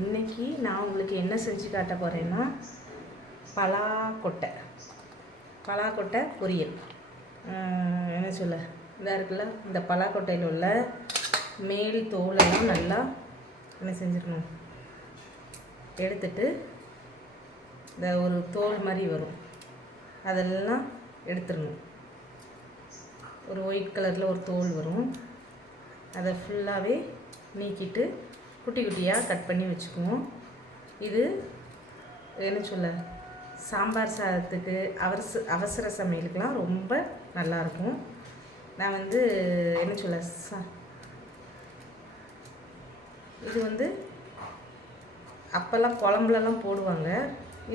இன்றைக்கி நான் உங்களுக்கு என்ன செஞ்சு காட்ட போகிறேன்னா பலாக்கொட்டை பொரியல். என்ன சொல்ல, இதாக இருக்குல்ல, இந்த பலாக்கொட்டையில் உள்ள மேல் தோலெல்லாம் நல்லா என்ன செஞ்சுக்கணும், எடுத்துட்டு இந்த ஒரு தோல் மாதிரி வரும், அதெல்லாம் எடுத்துடணும். ஒரு ஒயிட் கலரில் ஒரு தோல் வரும், அதை ஃபுல்லாகவே நீக்கிட்டு குட்டி குட்டியாக கட் பண்ணி வச்சுக்குவோம். இது என்ன சொல்ல, சாம்பார் சாதத்துக்கு அவசர சமையலுக்கெலாம் ரொம்ப நல்லாயிருக்கும். நான் என்ன சொல்ல, இது அப்போல்லாம் குழம்புலலாம் போடுவாங்க.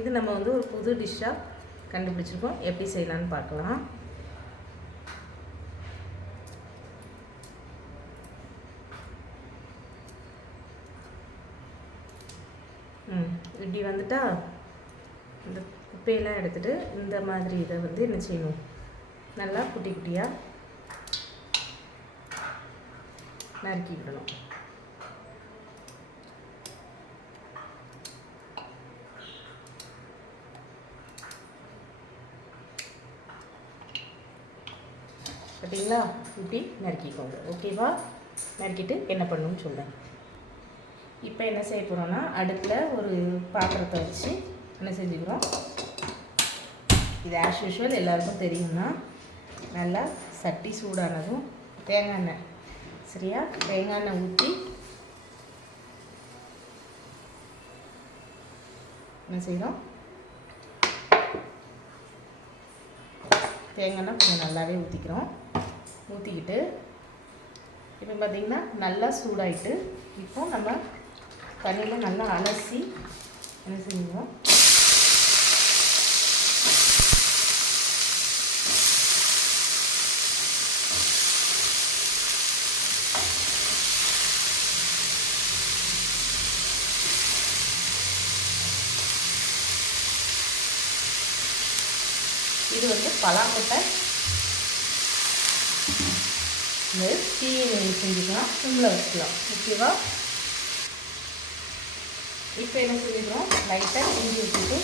இது நம்ம ஒரு புது டிஷ்ஷாக கண்டுபிடிச்சிருக்கோம். எப்படி செய்யலான்னு பார்க்கலாம். இப்படி வந்துட்டா இந்த குப்பையெல்லாம் எடுத்துகிட்டு இந்த மாதிரி இதை என்ன செய்யணும், நல்லா குட்டி குட்டியாக நறுக்கி விடணும். பார்த்தீங்களா, இப்படி நறுக்கிக்கோங்க. ஓகேவா? நறுக்கிட்டு என்ன பண்ணணும்னு சொல்கிறேன். இப்போ என்ன செய்ய போகிறோன்னா, அடுப்பில் ஒரு பாத்திரத்தை வச்சு என்ன செஞ்சுக்கிறோம், இது ஆஸ் யூஷுவல் எல்லாருக்கும் தெரியும்னா, நல்லா சட்டி சூடானதும் தேங்காய் எண்ணெய், சரியா, தேங்காய் எண்ணெய் ஊற்றி என்ன செய்கிறோம், தேங்காய் எண்ணெய் கொஞ்சம் நல்லாவே ஊற்றிக்கிறோம். ஊற்றிக்கிட்டு இப்போ பார்த்திங்கன்னா நல்லா சூடாயிட்டு, இப்போ நம்ம தண்ணியில் நல்லா அலசி என்ன செஞ்சுவோம், இது பலாக்கொட்டை டீ செஞ்சுக்கலாம், சிம்மில் வச்சுக்கலாம். ஓகேவா? இப்போ என்ன செஞ்சுக்கிறோம், லைட்டாக இஞ்சி ஊற்றிட்டு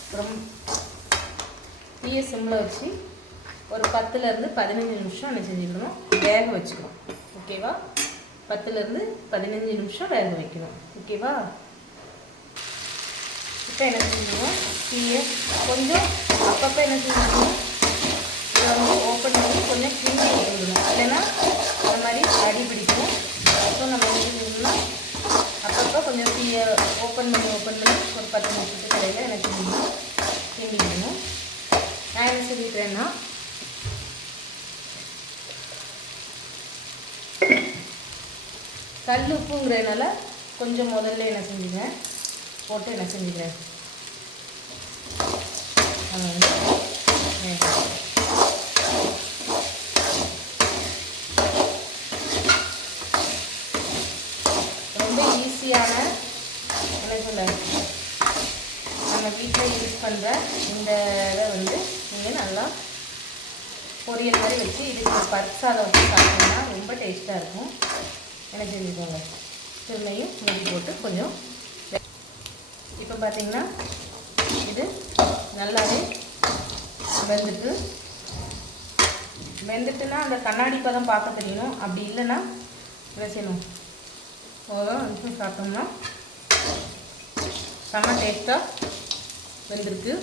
அப்புறம் டீயை சிம்மில் வச்சு ஒரு 10லேருந்து 15 நிமிஷம் என்ன செஞ்சுக்கணும், வேக வச்சுக்கணும். ஓகேவா? 10லேருந்து 15 நிமிஷம் வேக வைக்கணும். ஓகேவா? இப்போ என்ன செஞ்சுக்கணும், டீயை கொஞ்சம் அப்பப்போ என்ன செஞ்சுக்கணும், இதை ஓப்பன் பண்ணி கொஞ்சம் கிண்டி விட்டுக்கணும். இல்லைன்னா அந்த மாதிரி அடி பிடிக்கும். ஸோ நம்ம என்ன செஞ்சோம்னா அப்பப்போ கொஞ்சம் டீயை ஓப்பன் பண்ணி ஒரு 10 நிமிஷத்துக்கு இடையில என்ன செஞ்சோம்னா கிண்டி விடணும். நான் என்ன செஞ்சுக்கிறேன்னா, கல் உப்புங்கிறதுனால கொஞ்சம் முதல்ல என்ன செஞ்சுக்கிறேன் போட்டு என்ன செஞ்சுக்கிறேன், ரொம்ப ஈஸியான என்ன சொல்ல, நம்ம வீட்டில் யூஸ் பண்ணுற இந்த இதை நீங்கள் நல்லா பொரியல் மாதிரி வச்சு இதுக்கு பருப்பு சாதம் வச்சு சாப்பிட்டோம்னா ரொம்ப டேஸ்ட்டாக இருக்கும். என்ன செஞ்சுக்கோங்க, திரும்பியும் மூடி போட்டு கொஞ்சம். இப்போ பார்த்தீங்கன்னா இது நல்லாவே வெந்துட்டுனா அந்த கண்ணாடி பதம் பார்க்க தெரியணும். அப்படி இல்லைன்னா என்ன செய்யணும், நிமிஷம் சாப்பிட்டோம்னா செம்ம டேஸ்ட்டாக வெந்திருக்கு.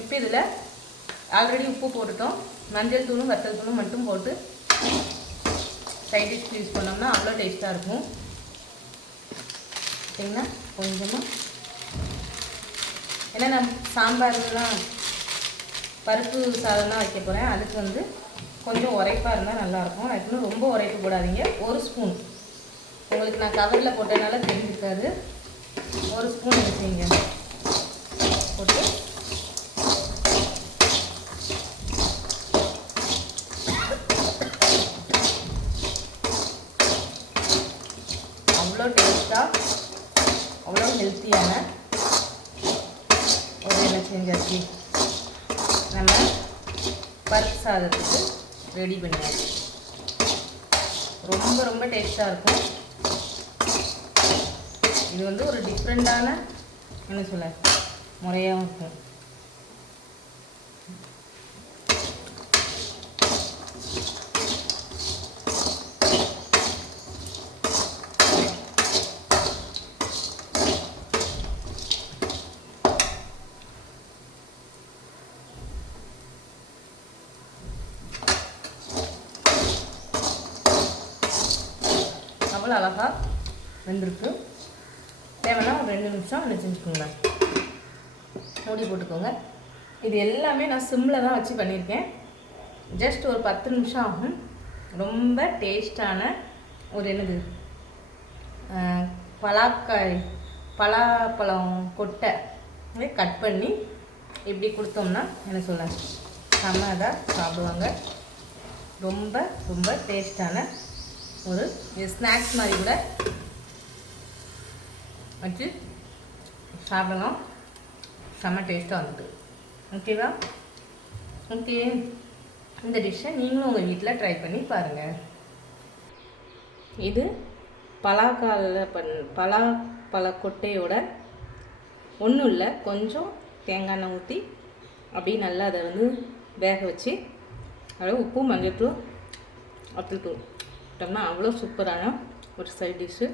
இப்போ இதில் ஆல்ரெடி உப்பு போட்டுட்டோம், மஞ்சள் தூளும் வத்தல் தூளும் மட்டும் போட்டு சைட் டிஷ்க்கு யூஸ் பண்ணோம்னா அவ்வளோ டேஸ்ட்டாக இருக்கும். பார்த்தீங்கன்னா கொஞ்சமாக ஏன்னா நான் சாம்பார்லாம் பருப்பு சாதம்லாம் வைக்க போகிறேன். அதுக்கு கொஞ்சம் உரைப்பாக இருந்தால் நல்லாயிருக்கும். அதுக்கு ரொம்ப உரைப்பு போடாதீங்க. 1 ஸ்பூன், உங்களுக்கு நான் கவரில் போட்டதுனால தெரிஞ்சிருக்காது, 1 ஸ்பூன் எடுத்துங்க போட்டு அவ்வளோ டேஸ்ட்டாக அவ்வளோ ஹெல்த்தியான ஒரு என்ன செஞ்சாச்சு, நம்ம பருப்பு சாதத்துக்கு ரெடி பண்ணியாச்சு. ரொம்ப ரொம்ப டேஸ்ட்டாக இருக்கும். இது வந்து ஒரு டிஃப்ரெண்ட்டான என்ன சொல்ல முறையாகவும் இருக்கும். அவ்வளோ அழகாக வெந்திருக்கு. தேவைன்னா ஒரு 2 நிமிஷம் வச்சுக்கோங்க, மூடி போட்டுக்கோங்க. இது எல்லாமே நான் சிம்மில் தான் வச்சு பண்ணியிருக்கேன். ஜஸ்ட் ஒரு 10 நிமிஷம் ஆகும். ரொம்ப டேஸ்டான ஒரு என்னது பலாப்பழம் கொட்டை கட் பண்ணி இப்படி கொடுத்தோம்னா என்ன சொல்ல செம்மதாக சாப்பிடுவாங்க. ரொம்ப ரொம்ப டேஸ்டான ஒரு ஸ்நாக்ஸ் மாதிரி கூட வச்சு சாப்பிடலாம். செம்ம டேஸ்ட்டாக வந்துட்டு. ஓகேவா? ஓகே, இந்த டிஷ்ஷை நீங்களும் உங்கள் வீட்டில் ட்ரை பண்ணி பாருங்கள். இது பலாப்பழக்கொட்டையோட ஒன்றும் இல்லை, கொஞ்சம் தேங்காய் எண்ணெய் ஊற்றி அப்படியே நல்லா அதை வந்து வேக வச்சு அதில் உப்பு மஞ்சள்தூள் அத்தூள் விட்டோம்னா அவ்வளோ சூப்பரான ஒரு சைட் டிஷ்ஷு.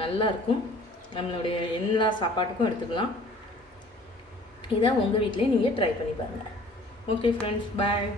நல்லாயிருக்கும். நம்மளுடைய எல்லா சாப்பாட்டுக்கும் எடுத்துக்கலாம். இதை உங்கள் வீட்டிலே நீங்கள் ட்ரை பண்ணி பாருங்கள். ஓகே ஃப்ரெண்ட்ஸ், பாய்.